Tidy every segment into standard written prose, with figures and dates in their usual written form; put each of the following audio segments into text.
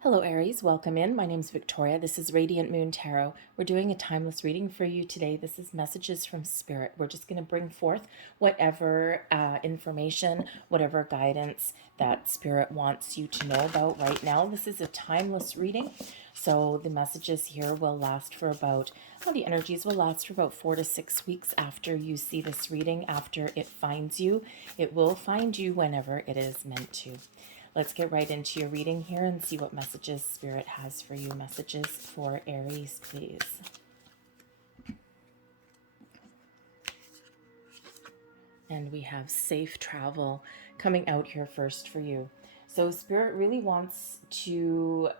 Hello Aries, welcome in. My name is Victoria. This is Radiant Moon Tarot. We're doing a timeless reading for you today. This is messages from Spirit. We're just going to bring forth whatever information, whatever guidance that Spirit wants you to know about right now. This is a timeless reading. So the messages here will last for about, the energies will last for about 4 to 6 weeks after you see this reading, after it finds you. It will find you whenever it is meant to. Let's get right into your reading here and see what messages Spirit has for you. Messages for Aries, please. And we have safe travel coming out here first for you. So Spirit really wants you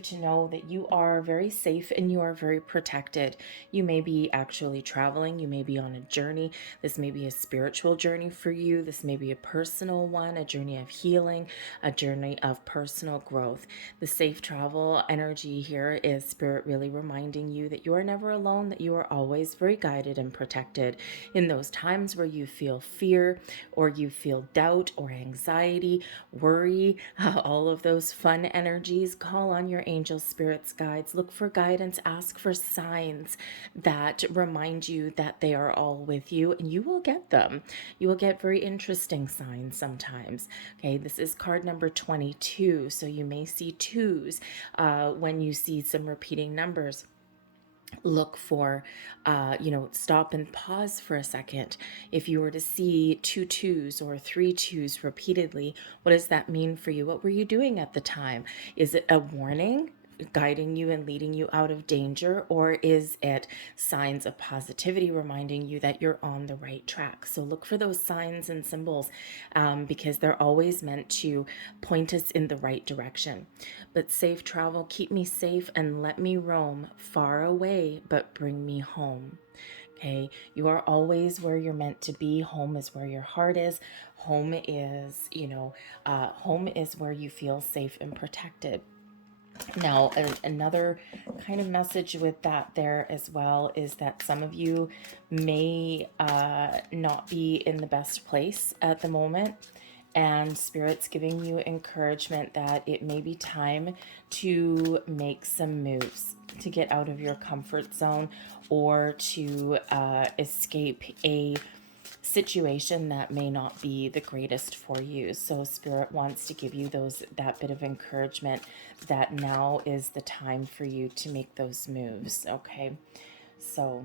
to know that you are very safe and you are very protected. You may be actually traveling, you may be on a journey. This may be a spiritual journey for you. This may be a personal one, a journey of healing, a journey of personal growth. The safe travel energy here is Spirit really reminding you that you are never alone, that you are always very guided and protected in those times where you feel fear or you feel doubt or anxiety, worry, all of those fun energies. Call on your angels, spirits, guides. Look for guidance. Ask for signs that remind you that they are all with you, and you will get them. You will get very interesting signs sometimes. Okay, this is card number 22, so you may see twos when you see some repeating numbers. Look for, stop and pause for a second. If you were to see two twos or three twos repeatedly, what does that mean for you? What were you doing at the time? Is it a warning guiding you and leading you out of danger, or is it signs of positivity reminding you that you're on the right track? So look for those signs and symbols because they're always meant to point us in the right direction. But safe travel, keep me safe and let me roam far away, but bring me home. Okay, you are always where you're meant to be. Home is where your heart is. Home is, home is where you feel safe and protected. Now, another kind of message with that there as well is that some of you may not be in the best place at the moment, and Spirit's giving you encouragement that it may be time to make some moves, to get out of your comfort zone, or to escape a situation that may not be the greatest for you. So Spirit wants to give you that bit of encouragement that now is the time for you to make those moves. Okay, so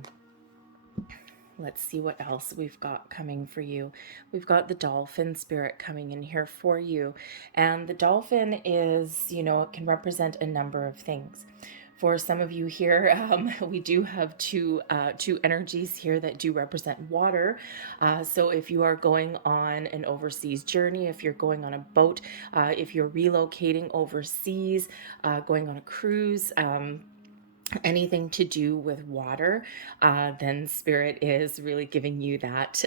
let's see what else we've got coming for you. We've got the dolphin spirit coming in here for you. And the dolphin is, it can represent a number of things. For some of you here, we do have two energies here that do represent water. So if you are going on an overseas journey, if you're going on a boat, if you're relocating overseas, going on a cruise, anything to do with water, then Spirit is really giving you that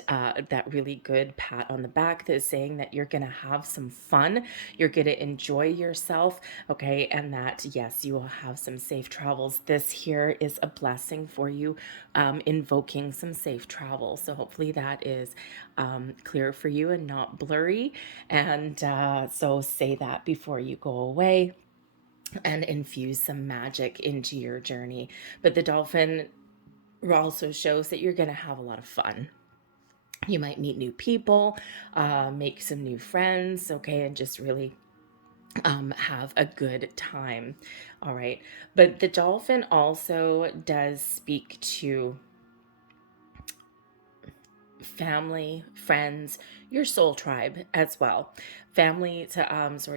really good pat on the back that is saying that you're going to have some fun, you're going to enjoy yourself, okay, and that yes, you will have some safe travels. This here is a blessing for you, invoking some safe travel. So hopefully that is clear for you and not blurry. And so say that before you go away and infuse some magic into your journey. But the dolphin also shows that you're going to have a lot of fun. You might meet new people, make some new friends, okay, and just really have a good time. All right. But the dolphin also does speak to family, friends, your soul tribe as well.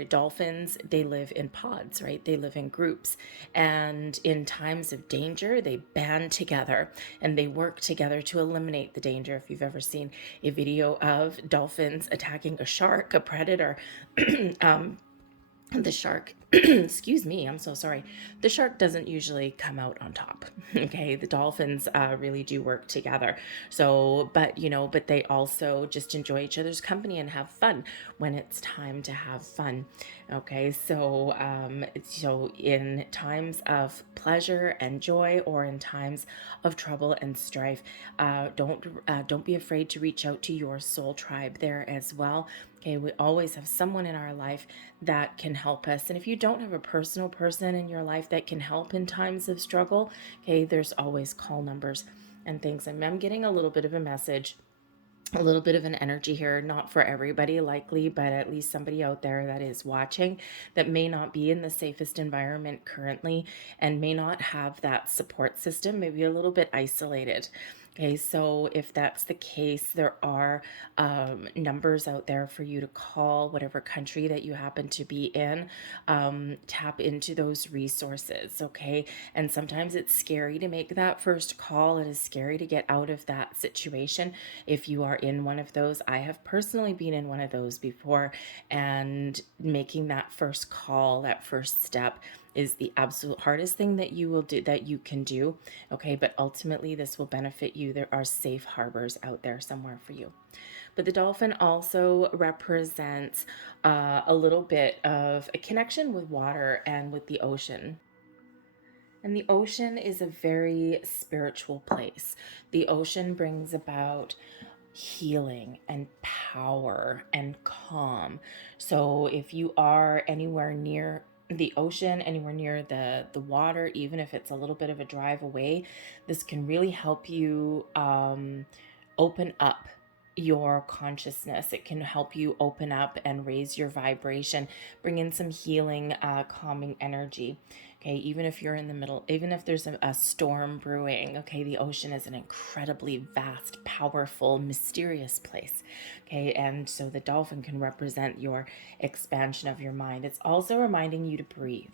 Dolphins, they live in pods, right? They live in groups. And in times of danger, they band together and they work together to eliminate the danger. If you've ever seen a video of dolphins attacking a shark, a predator, the shark excuse me, I'm so sorry, the shark doesn't usually come out on top. Okay, the dolphins really do work together. So but they also just enjoy each other's company and have fun when it's time to have fun. Okay, so so in times of pleasure and joy, or in times of trouble and strife, don't be afraid to reach out to your soul tribe there as well. Okay, we always have someone in our life that can help us. And if you don't have a personal person in your life that can help in times of struggle, okay, there's always call numbers and things. And I'm getting a little bit of a message, a little bit of an energy here, not for everybody likely, but at least somebody out there that is watching that may not be in the safest environment currently and may not have that support system, maybe a little bit isolated. Okay, so if that's the case, there are numbers out there for you to call, whatever country that you happen to be in. Tap into those resources, okay? And sometimes it's scary to make that first call. It is scary to get out of that situation. If you are in one of those, I have personally been in one of those before, and making that first call, that first step, is the absolute hardest thing that you will do, that you can do. Okay, but ultimately this will benefit you. There are safe harbors out there somewhere for you. But the dolphin also represents a little bit of a connection with water and with the ocean. And the ocean is a very spiritual place. The ocean brings about healing and power and calm. So if you are anywhere near the ocean, anywhere near the water, even if it's a little bit of a drive away, this can really help you open up your consciousness. It can help you open up and raise your vibration, bring in some healing, calming energy. Okay, even if you're in the middle, even if there's a storm brewing, okay, the ocean is an incredibly vast, powerful, mysterious place. Okay, and so the dolphin can represent your expansion of your mind. It's also reminding you to breathe.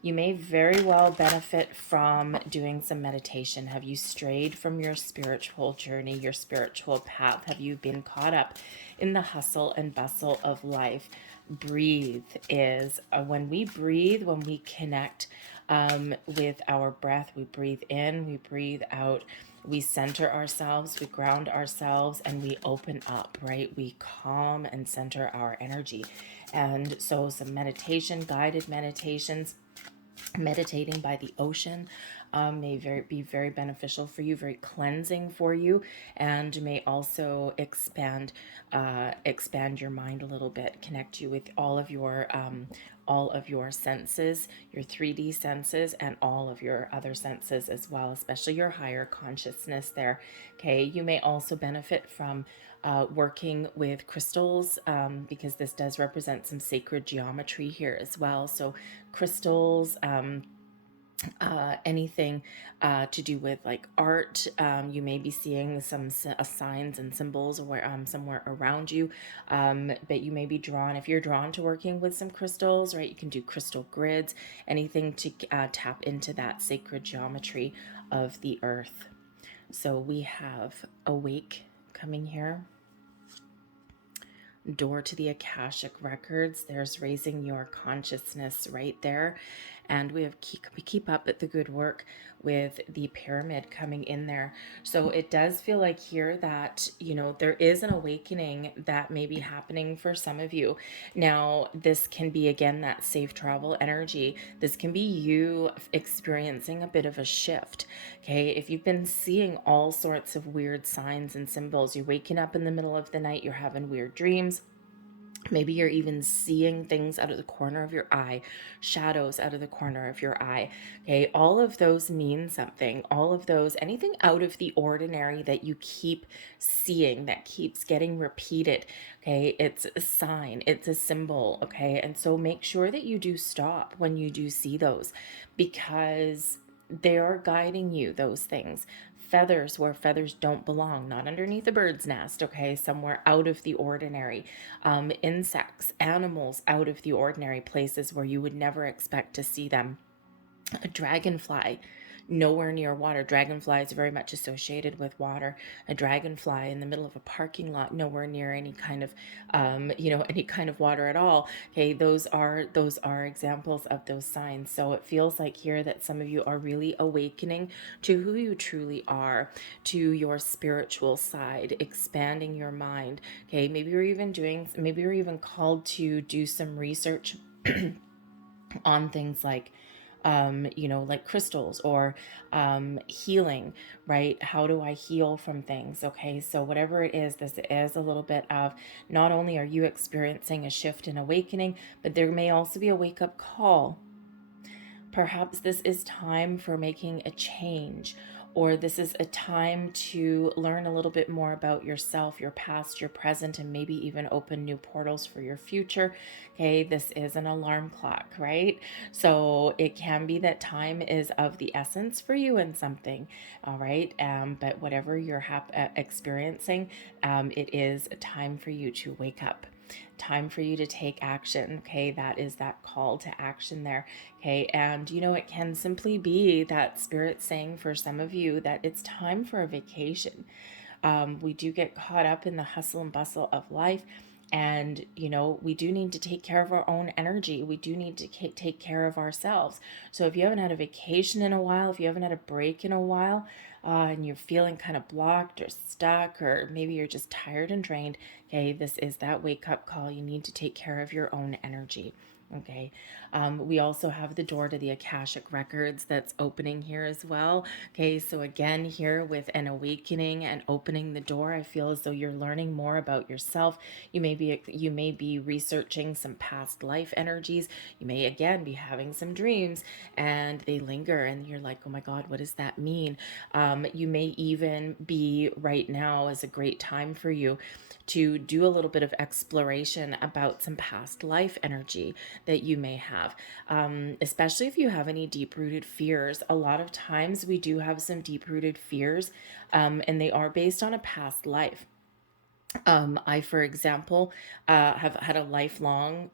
You may very well benefit from doing some meditation. Have you strayed from your spiritual journey, your spiritual path? Have you been caught up in the hustle and bustle of life? Breathe is when we breathe, when we connect with our breath, we breathe in, we breathe out. We center ourselves, we ground ourselves, and we open up, right? We calm and center our energy. And so some meditation, guided meditations, meditating by the ocean may be very beneficial for you, very cleansing for you, and may also expand your mind a little bit, connect you with all of your senses, your 3D senses, and all of your other senses as well, especially your higher consciousness there. Okay, you may also benefit from working with crystals, because this does represent some sacred geometry here as well. So crystals, anything to do with like art, you may be seeing some signs and symbols or somewhere around you, but you may be drawn, if you're drawn to working with some crystals, right, you can do crystal grids, anything to tap into that sacred geometry of the earth. So we have awake coming here. Door to the Akashic records, there's raising your consciousness right there. And we have keep up at the good work with the pyramid coming in there. So it does feel like here that, there is an awakening that may be happening for some of you. Now, this can be, again, that safe travel energy. This can be you experiencing a bit of a shift. Okay, if you've been seeing all sorts of weird signs and symbols, you're waking up in the middle of the night, you're having weird dreams. Maybe you're even seeing things out of the corner of your eye, shadows out of the corner of your eye. Okay, all of those mean something. All of those, anything out of the ordinary that you keep seeing, that keeps getting repeated. Okay, it's a sign, it's a symbol. Okay, and so make sure that you do stop when you do see those, because they are guiding you, those things. Feathers where feathers don't belong, not underneath a bird's nest, okay, somewhere out of the ordinary. Insects, animals out of the ordinary, places where you would never expect to see them. A dragonfly, nowhere near water. Dragonfly is very much associated with water. A dragonfly in the middle of a parking lot, nowhere near any kind of, any kind of water at all. Okay, those are examples of those signs. So it feels like here that some of you are really awakening to who you truly are, to your spiritual side, expanding your mind. Okay, maybe you're even called to do some research on things like you know, like crystals or healing, right? How do I heal from things? Okay, so whatever it is, this is a little bit of, not only are you experiencing a shift and awakening, but there may also be a wake up call. Perhaps this is time for making a change, or this is a time to learn a little bit more about yourself, your past, your present, and maybe even open new portals for your future. Okay, this is an alarm clock, right? So it can be that time is of the essence for you in something, all right? But whatever you're experiencing, it is a time for you to wake up. Time for you to take action. Okay, that is that call to action there. Okay, and you know, it can simply be that spirit saying for some of you that it's time for a vacation. We do get caught up in the hustle and bustle of life. And, you know, we do need to take care of our own energy. We do need to take care of ourselves. So if you haven't had a vacation in a while, if you haven't had a break in a while, and you're feeling kind of blocked or stuck, or maybe you're just tired and drained, okay, this is that wake up call. You need to take care of your own energy. Okay. We also have the door to the Akashic records that's opening here as well. Okay. So again, here with an awakening and opening the door, I feel as though you're learning more about yourself. You may be researching some past life energies. You may again be having some dreams and they linger and you're like, oh my God, what does that mean? You may even be, right now is a great time for you to do a little bit of exploration about some past life energy that you may have, especially if you have any deep rooted fears. A lot of times we do have some deep rooted fears, and they are based on a past life. I, for example, have had a lifelong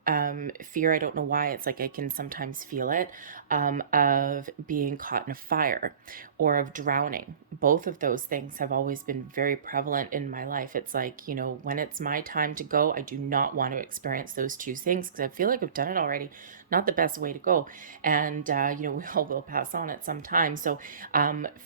fear. I don't know why. It's like I can sometimes feel it, of being caught in a fire or of drowning. Both of those things have always been very prevalent in my life. It's like, you know, when it's my time to go, I do not want to experience those two things because I feel like I've done it already. Not the best way to go. And, you know, we all will pass on at some time. So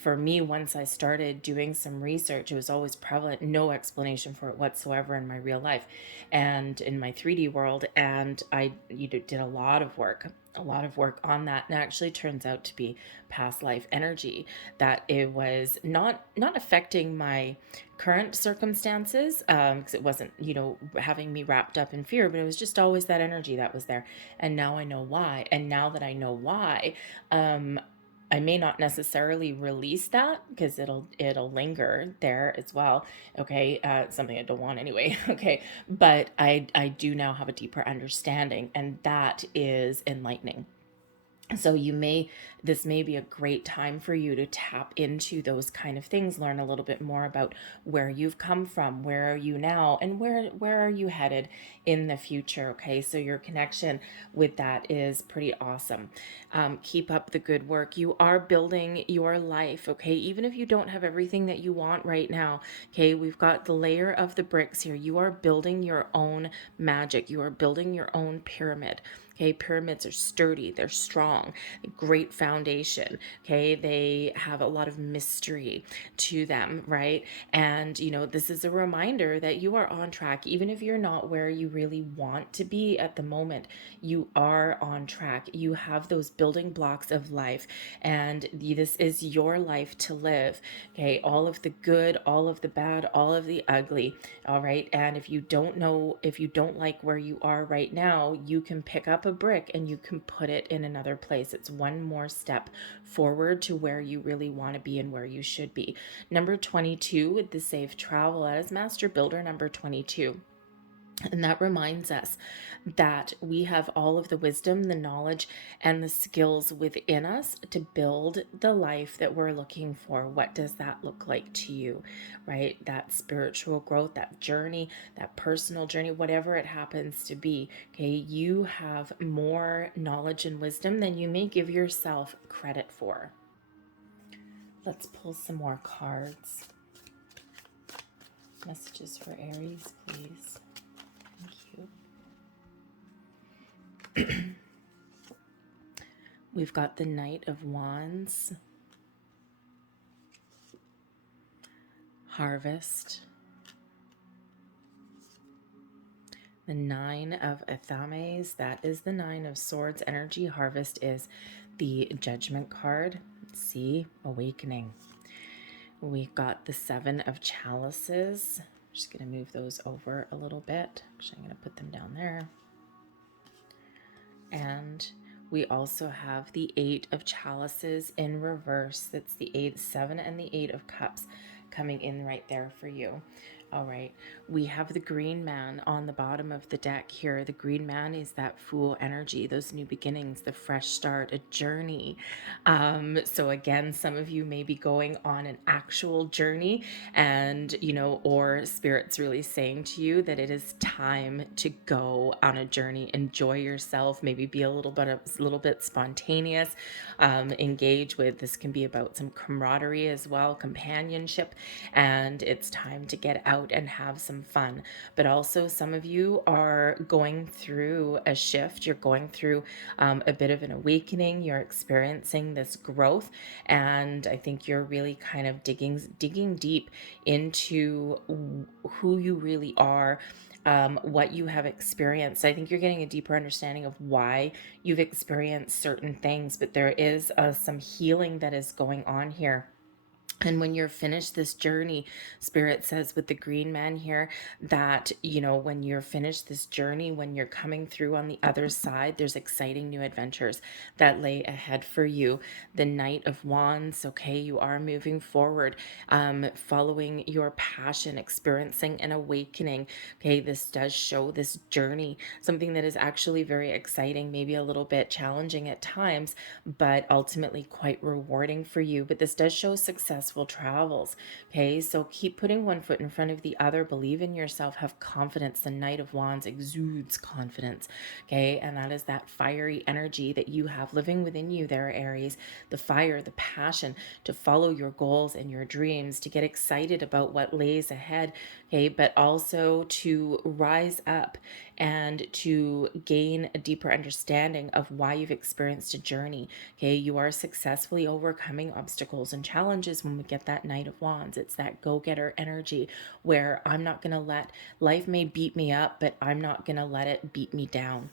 for me, once I started doing some research, it was always prevalent, no explanation for it whatsoever in my real life and in my 3D world. And I did a lot of work on that, and it actually turns out to be past life energy, that it was not affecting my current circumstances, because it wasn't, you know, having me wrapped up in fear, but it was just always that energy that was there. And now I know why. And now that I know why, I may not necessarily release that because it'll linger there as well. Okay, something I don't want anyway. Okay, but I do now have a deeper understanding, and that is enlightening. So this may be a great time for you to tap into those kind of things, learn a little bit more about where you've come from, where are you now, and where are you headed in the future. Okay, so your connection with that is pretty awesome. Keep up the good work. You are building your life. Okay, even if you don't have everything that you want right now. Okay, we've got the layer of the bricks here. You are building your own magic. You are building your own pyramid. Okay, pyramids are sturdy, they're strong, great foundation. Okay, they have a lot of mystery to them, right? And you know, this is a reminder that you are on track, even if you're not where you really want to be at the moment. You are on track. You have those building blocks of life, and this is your life to live. Okay, all of the good, all of the bad, all of the ugly. All right, and if you don't like where you are right now, you can pick up a brick and you can put it in another place. It's one more step forward to where you really want to be and where you should be. Number 22 with the safe travel, that is Master Builder number 22. And that reminds us that we have all of the wisdom, the knowledge, and the skills within us to build the life that we're looking for. What does that look like to you, right? That spiritual growth, that journey, that personal journey, whatever it happens to be. Okay, you have more knowledge and wisdom than you may give yourself credit for. Let's pull some more cards. Messages for Aries, please. We've got the Knight of Wands, Harvest, the Nine of Athames, that is the Nine of Swords energy. Harvest is the Judgment card. See, awakening. We've got the Seven of Chalices. I'm just going to move those over a little bit. Actually, I'm going to put them down there. And we also have the Eight of Chalices in reverse. That's the 8, 7, and the 8 of Cups coming in right there for you. All right, we have the Green Man on the bottom of the deck here. The Green Man is that Fool energy, those new beginnings, the fresh start, a journey. So again, some of you may be going on an actual journey, and or Spirit's really saying to you that it is time to go on a journey. Enjoy yourself, maybe be a little bit spontaneous, engage with, this can be about some camaraderie as well, companionship, and it's time to get out and have some fun. But also, some of you are going through a shift. You're going through a bit of an awakening. You're experiencing this growth, and I think you're really kind of digging deep into who you really are, what you have experienced. I think you're getting a deeper understanding of why you've experienced certain things, but there is some healing that is going on here. And when you're finished this journey, Spirit says with the Green Man here that, when you're finished this journey, when you're coming through on the other side, there's exciting new adventures that lay ahead for you. The Knight of Wands, okay, you are moving forward, following your passion, experiencing an awakening. Okay, this does show this journey, something that is actually very exciting, maybe a little bit challenging at times, but ultimately quite rewarding for you. But this does show successful travels. Okay, so keep putting one foot in front of the other. Believe in yourself, have confidence. The Knight of Wands exudes confidence. Okay, and that is that fiery energy that you have living within you there, Aries. The fire, the passion to follow your goals and your dreams, to get excited about what lays ahead. Okay, but also to rise up and to gain a deeper understanding of why you've experienced a journey. Okay, you are successfully overcoming obstacles and challenges when we get that Knight of Wands. It's that go-getter energy where I'm not going to let life may beat me up, but I'm not going to let it beat me down.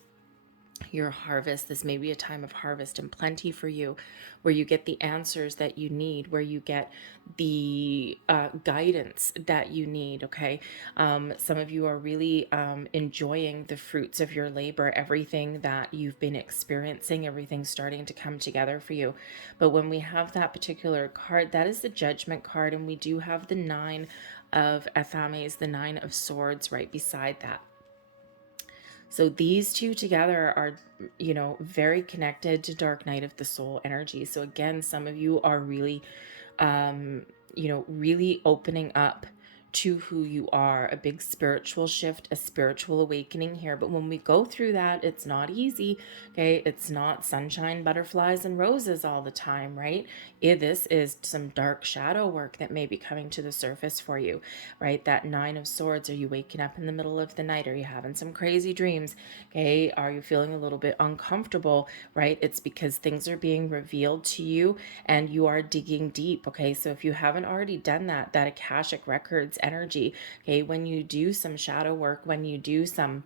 Your harvest, this may be a time of harvest and plenty for you, where you get the answers that you need, where you get the guidance that you need. Okay, some of you are really enjoying the fruits of your labor, everything that you've been experiencing, everything's starting to come together for you. But when we have that particular card, that is the Judgment card, and we do have the Nine of Athames, the Nine of Swords right beside that. So these two together are, very connected to Dark Night of the Soul energy. So again, some of you are really, really opening up to who you are, a big spiritual shift, a spiritual awakening here. But when we go through that, it's not easy. Okay, it's not sunshine, butterflies, and roses all the time, right? This is some dark shadow work that may be coming to the surface for you, right? That Nine of Swords. Are you waking up in the middle of the night? Are you having some crazy dreams? Okay, are you feeling a little bit uncomfortable, right? It's because things are being revealed to you and you are digging deep. Okay, so if you haven't already done that, that Akashic Records energy, okay, when you do some shadow work, when you do some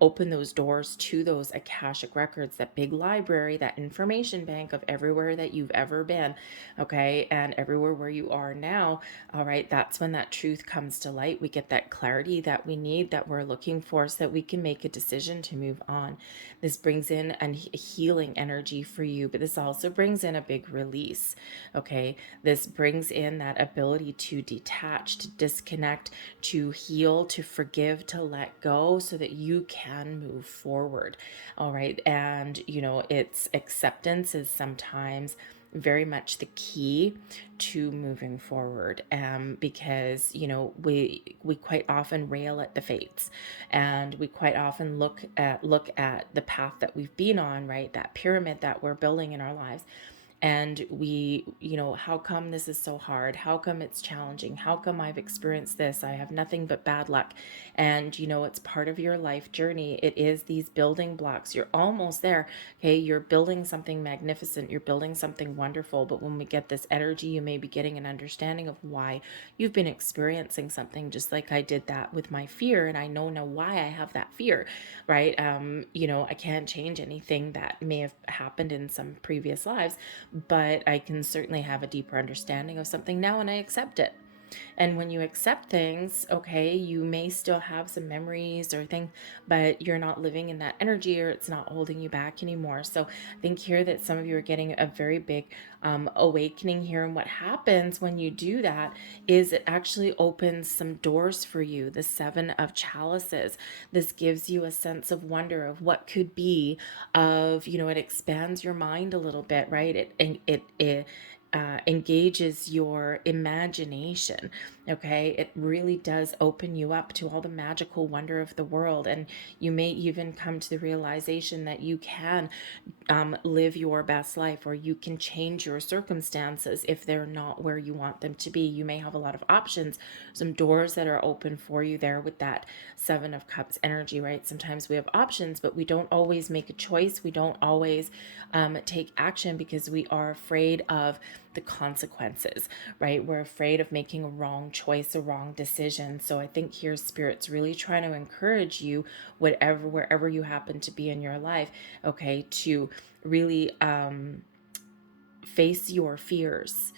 open those doors to those Akashic Records, that big library, that information bank of everywhere that you've ever been, okay, and everywhere where you are now. All right, that's when that truth comes to light. We get that clarity that we need, that we're looking for, so that we can make a decision to move on. This brings in a healing energy for you, but this also brings in a big release. Okay, this brings in that ability to detach, to disconnect, to heal, to forgive, to let go, so that you can move forward. All right, and it's acceptance is sometimes very much the key to moving forward, because we quite often rail at the fates, and we quite often look at the path that we've been on, right, that pyramid that we're building in our lives, and we, how come this is so hard? How come it's challenging? How come I've experienced this? I have nothing but bad luck. And it's part of your life journey. It is these building blocks. You're almost there. Okay, you're building something magnificent. You're building something wonderful. But when we get this energy, you may be getting an understanding of why you've been experiencing something, just like I did that with my fear. And I know now why I have that fear, right? I can't change anything that may have happened in some previous lives, but I can certainly have a deeper understanding of something now, and I accept it. And when you accept things, okay, you may still have some memories or things, but you're not living in that energy, or it's not holding you back anymore. So I think here that some of you are getting a very big awakening here. And what happens when you do that is it actually opens some doors for you. The Seven of Chalices. This gives you a sense of wonder of what could be, of, it expands your mind a little bit, right? It engages your imagination. Okay, it really does open you up to all the magical wonder of the world, and you may even come to the realization that you can live your best life, or you can change your circumstances if they're not where you want them to be. You may have a lot of options, some doors that are open for you there with that Seven of Cups energy, right? Sometimes we have options, but we don't always make a choice. We don't always take action because we are afraid of the consequences, right? We're afraid of making a wrong choice, a wrong decision. So I think here Spirit's really trying to encourage you, wherever you happen to be in your life, okay, to really face your fears.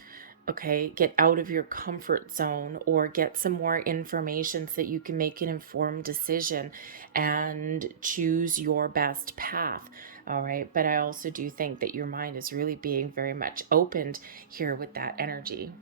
Okay, get out of your comfort zone, or get some more information so that you can make an informed decision and choose your best path. All right, but I also do think that your mind is really being very much opened here with that energy.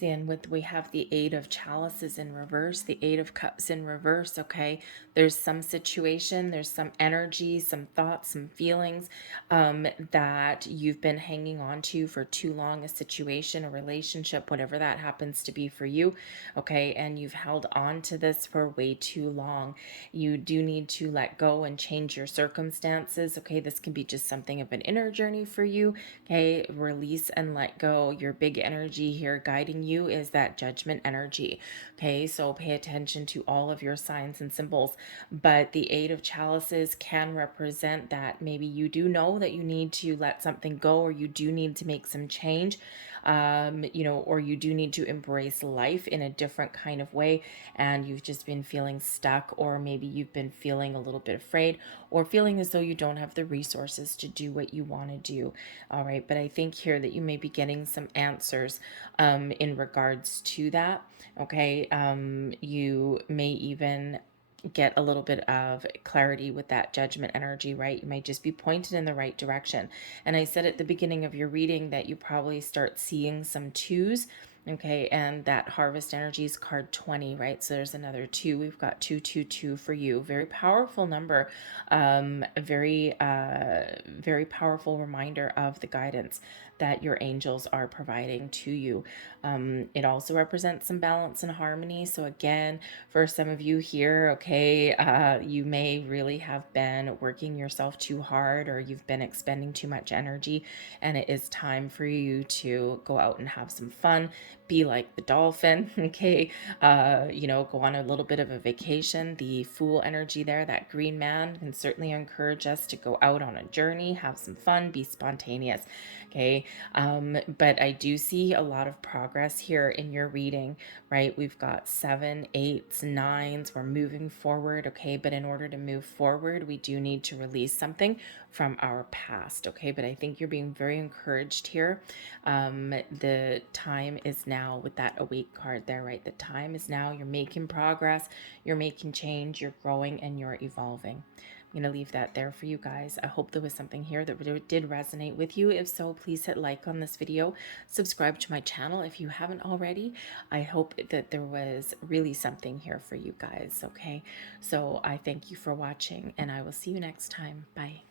See, and we have the Eight of Chalices in reverse, the Eight of Cups in reverse, okay? There's some situation, there's some energy, some thoughts, some feelings that you've been hanging on to for too long, a situation, a relationship, whatever that happens to be for you, okay? And you've held on to this for way too long. You do need to let go and change your circumstances, okay? This can be just something of an inner journey for you, okay? Release and let go. Your big energy here guiding you is that Judgment energy. Okay, so pay attention to all of your signs and symbols. But the Eight of Chalices can represent that maybe you do know that you need to let something go, or you do need to make some change, or you do need to embrace life in a different kind of way, and you've just been feeling stuck, or maybe you've been feeling a little bit afraid, or feeling as though you don't have the resources to do what you want to do. All right, but I think here that you may be getting some answers in regards to that. Okay, you may even get a little bit of clarity with that Judgment energy, right? You might just be pointed in the right direction. And I said at the beginning of your reading that you probably start seeing some twos. Okay, and that Harvest energy is card 20, right? So there's another two. We've got 222 for you. Very powerful number. Very powerful reminder of the guidance that your angels are providing to you. It also represents some balance and harmony. So again, for some of you here, okay, you may really have been working yourself too hard, or you've been expending too much energy, and it is time for you to go out and have some fun. Be like the dolphin, okay? Go on a little bit of a vacation. The Fool energy there, that green man, can certainly encourage us to go out on a journey, have some fun, be spontaneous, okay? But I do see a lot of progress here in your reading, right? We've got 7, 8s, 9s. We're moving forward, okay? But in order to move forward, we do need to release something from our past, okay? But I think you're being very encouraged here. The time is now with that Awake card there, right? The time is now. You're making progress, you're making change, you're growing, and you're evolving. I'm going to leave that there for you guys. I hope there was something here that did resonate with you. If so, please hit like on this video. Subscribe to my channel if you haven't already. I hope that there was really something here for you guys, okay? So I thank you for watching, and I will see you next time. Bye.